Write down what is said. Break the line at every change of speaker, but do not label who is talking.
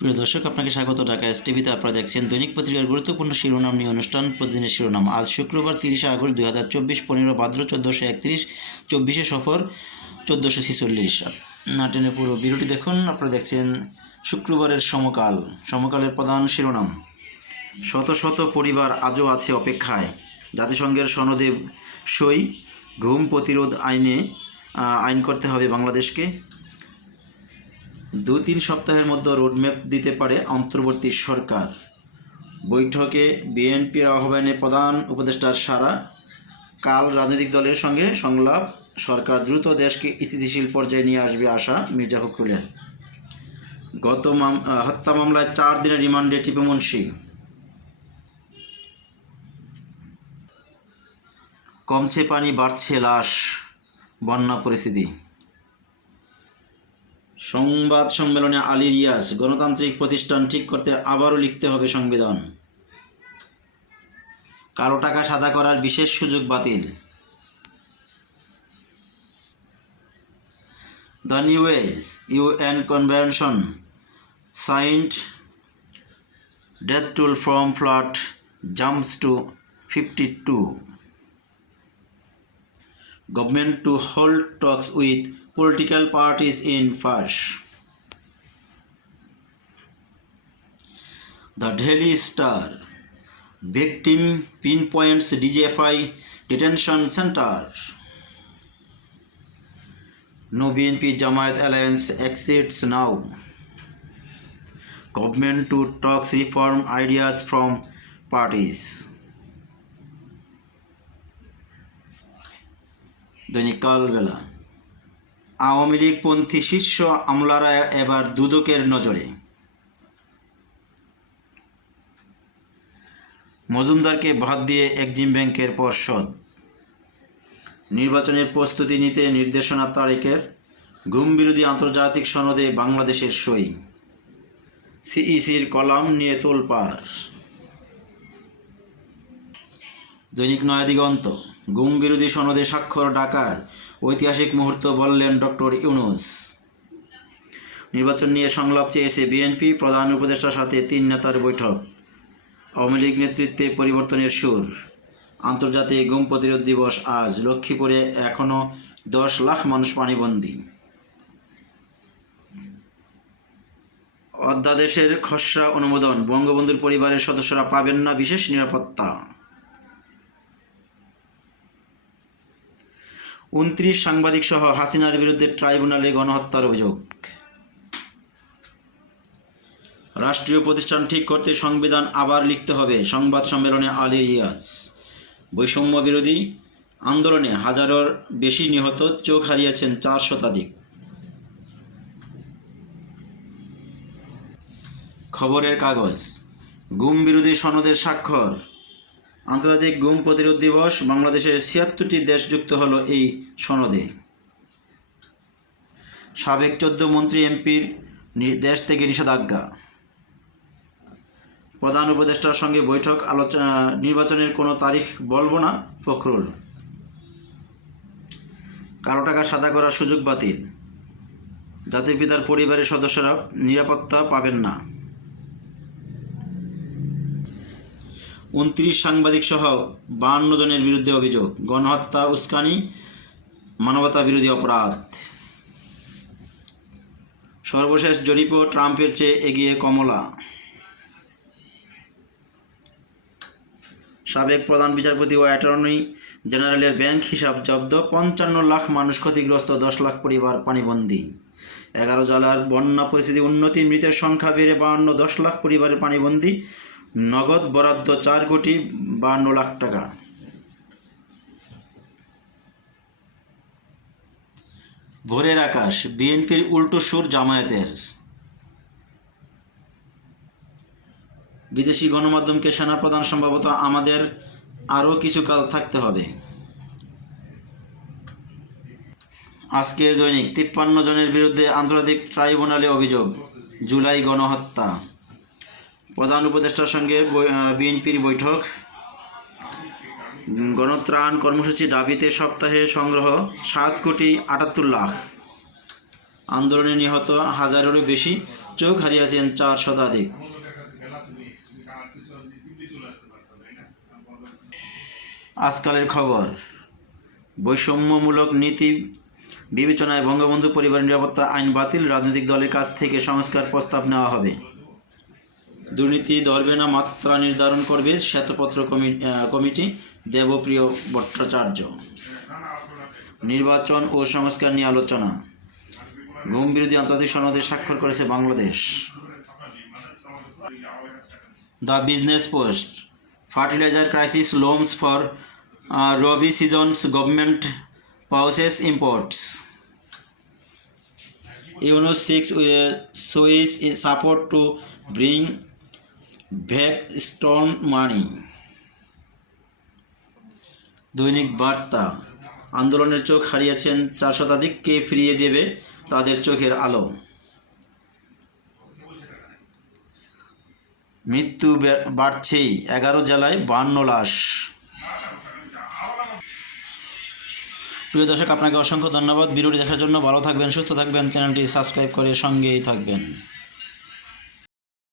প্রিয় দর্শক, আপনাকে স্বাগত। ঢাকা এস টিভিতে আপনারা দেখছেন দৈনিক পত্রিকার গুরুত্বপূর্ণ শিরোনাম নিয়ে অনুষ্ঠান। প্রতিদিনের শিরোনাম। আজ শুক্রবার তিরিশে আগস্ট দুই হাজার চব্বিশ, পনেরো ভাদ্র চোদ্দোশো একত্রিশ, চব্বিশে সফর চোদ্দোশো ছিচল্লিশ। নাটেনের পুরো ভিডিওটি দেখুন। আপনারা দেখছেন শুক্রবারের সমকাল। সমকালের প্রধান শিরোনাম। শত শত পরিবার আজও আছে অপেক্ষায়। জাতিসংঘের সনদে সই, ঘুম প্রতিরোধ আইনে আইন করতে হবে বাংলাদেশকে। দু তিন সপ্তাহের মধ্যে রোডম্যাপ দিতে পারে অন্তর্বর্তী সরকার। বৈঠকে বিএনপির আহ্বানে প্রধান উপদেষ্টার সারা কাল রাজনৈতিক দলের সঙ্গে সংলাপ। সরকার দ্রুত দেশকে স্থিতিশীল পর্যায়ে নিয়ে আসবে আশা মির্জা ফখরুলের। গত হত্যা মামলায় চার দিনের রিমান্ডে টিপু মুন্সি। কমছে পানি, বাড়ছে লাশ। বন্যা পরিস্থিতি। সংবাদ সম্মেলনে আলী রিয়াজ গণতান্ত্রিক প্রতিষ্ঠান ঠিক করতে আবারও লিখতে হবে সংবিধান। কালো টাকা সাদা করার বিশেষ সুযোগ বাতিল। The new age, UN convention, signed death toll from flat jumps to fifty two. Government to hold talks with political parties in Fars. The delhi Star Victim pinpoints DJFI detention center. No BNP Jamaat alliance exits now. Government to talk reform ideas from parties. दैनिक काल बेला আওয়ামী লীগপন্থী শীর্ষ আমলারা এবার দুদকের নজরে। মজুমদারকে বাদ দিয়ে Exim ব্যাংকের পর্ষদ নির্বাচনের প্রস্তুতি নিতে নির্দেশনা তারিখের ঘুম বিরোধী আন্তর্জাতিক সনদে বাংলাদেশের সই। সিইসির কলাম নিয়ে তোলপাড়। দৈনিক নয়াদিগন্ত। গুম বিরোধী সনদে স্বাক্ষর ডাকার ঐতিহাসিক মুহূর্ত বললেন ডক্টর ইউনুস। নির্বাচন নিয়ে সংলাপ চেয়েছে বিএনপি, প্রধান উপদেষ্টার সাথে তিন নেতার বৈঠক। আওয়ামী লীগ নেতৃত্বে পরিবর্তনের সুর। আন্তর্জাতিক গুম প্রতিরোধ দিবস আজ লক্ষ্মীপুরে এখনও দশ লাখ মানুষ পানিবন্দী। অধ্যাদেশের খসড়া অনুমোদন, বঙ্গবন্ধুর পরিবারের সদস্যরা পাবেন না বিশেষ নিরাপত্তা। উনত্রিশ সাংবাদিক সহ হাসিনার বিরুদ্ধে ট্রাইব্যুনালে গণহত্যার অভিযোগ। রাষ্ট্রীয় প্রতিষ্ঠান ঠিক করতে সংবিধান আবার লিখতে হবে। সংবাদ সম্মেলনে আলী রিয়াজ। বৈষম্য বিরোধী আন্দোলনে হাজারোর বেশি নিহত চোখ হারিয়েছেন চার শতাধিক। খবরের কাগজ। গুম বিরোধী সনদের স্বাক্ষর। আন্তর্জাতিক গুম প্রতিরোধ দিবস বাংলাদেশের ছিয়াত্তরটি দেশ যুক্ত হলো এই সনদে। সাবেক চোদ্দ মন্ত্রী এমপির দেশ থেকে নিষেধাজ্ঞা। প্রধান উপদেষ্টার সঙ্গে বৈঠক আলোচনা নির্বাচনের কোনো তারিখ বলব না, ফখরুল। কালো টাকা সাদা করার সুযোগ বাতিল। জাতির পিতার পরিবারের সদস্যরা নিরাপত্তা পাবেন না। উনত্রিশ সাংবাদিক সহ বাহান্ন জনের বিরুদ্ধে অভিযোগ, গণহত্যা, উস্কানি, মানবতা বিরোধী অপরাধ। সর্বশেষ জরিপও ট্রাম্পের চেয়ে এগিয়ে কমলা। সাবেক প্রধান বিচারপতি ও অ্যাটর্নি জেনারেলের ব্যাংক হিসাব জব্দ, পঞ্চান্ন লাখ মানুষ ক্ষতিগ্রস্ত, দশ লাখ পরিবার পানিবন্দী। এগারো জেলার বন্যা পরিস্থিতি উন্নতি, মৃতের সংখ্যা বেড়ে বাহান্ন, দশ লাখ পরিবারের পানিবন্দী। নগদ বরাদ্দ চার কোটি বান্ন লাখ টাকা। ভোরের আকাশ, বিএনপির উল্টো সুর জামায়াতের। বিদেশি গণমাধ্যমকে সেনাপ্রধান সম্ভবত আমাদের আরও কিছু কাল থাকতে হবে। আজকের দৈনিক তিপ্পান্ন জনের বিরুদ্ধে আন্তর্জাতিক ট্রাইব্যুনালে অভিযোগ, জুলাই গণহত্যা। প্রধান উপদেষ্টার সঙ্গে বিএনপির বৈঠক। গণত্রাণ কর্মসূচি দাবিতে সপ্তাহে সংগ্রহ সাত কোটি আটাত্তর লাখ। আন্দোলনে নিহত হাজারেরও বেশি চোখ হারিয়েছেন চার শতাধিক। আজকালের খবর, বৈষম্যমূলক নীতি বিবেচনায় বঙ্গবন্ধু পরিবার নিরাপত্তা আইন বাতিল, রাজনৈতিক দলের কাছ থেকে সংস্কার প্রস্তাব নেওয়া হবে। দুর্নীতি ধরবে না, মাত্রা নির্ধারণ করবে শ্বেতপত্র কমি- কমিটি, দেবপ্রিয় ভট্টাচার্য। নির্বাচন ও সংস্কার নিয়ে আলোচনা। ঘুম বিরোধী আন্তর্জাতিক সনদে স্বাক্ষর করেছে Bangladesh. The business post, fertilizer crisis looms for rabi seasons government pauses imports. UNO six Swiss support to bring back stolen money Dainik Barta, আন্দোলনের চোখ হারিয়েছেন চার শতাধিককে ফিরিয়ে দেবে তাদের চোখের আলো। মৃত্যু বাড়ছেই, এগারো জেলায় বান্ন লাশ। প্রিয় দর্শক, আপনাকে অসংখ্য ধন্যবাদ। ভিডিওটি দেখার জন্য ভালো থাকবেন, সুস্থ থাকবেন, চ্যানেলটি সাবস্ক্রাইব করে সঙ্গেই থাকবেন।